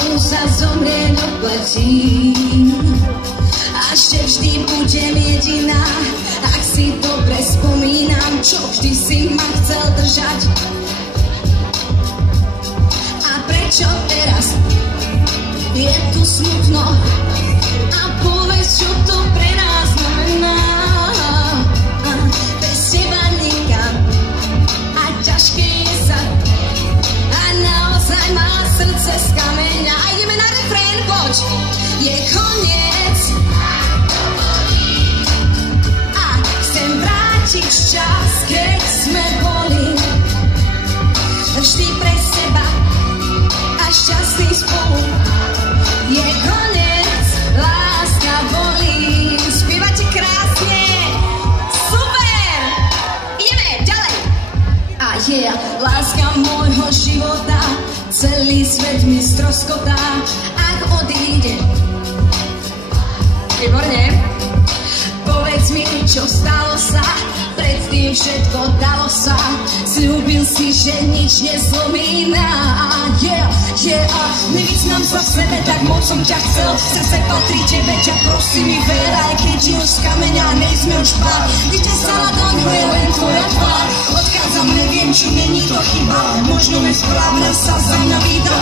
tomu sa zomrieť oplatí. A ešte vždy budem jediná, ak si dobre spomínam, čo vždy si ma chcel držať. A prečo teraz je tu smutno a povedz, čo to pre nás znamená. Bez teba nikam a ťažké je sa a naozaj má srdce z kameňa. A ideme na refrén, poď. Je koniec a chcem vrátiť čas, keď sme boli vždy pre seba a šťastný spolu. Je koniec, láska bolí. Spievate krásne, super. Ideme ďalej. A je láska môjho života, celý svet mi stroskotá, ak odíde. Výborne. Povedz mi, čo stalo sa, predtým všetko dalo sa. Sľúbil si, že nič nezlomí nás. A nevyznám sa v sebe, tak moc som ťa chcel. Srdce patrí tebe, ťa prosím mi ver, aj keď je už z kameňa, nejsme už pár. Vytesala do ňu je len tvoja tvár. Odchádzam, neviem, či není to chyba, možno nesprávne sa za mňa vydá.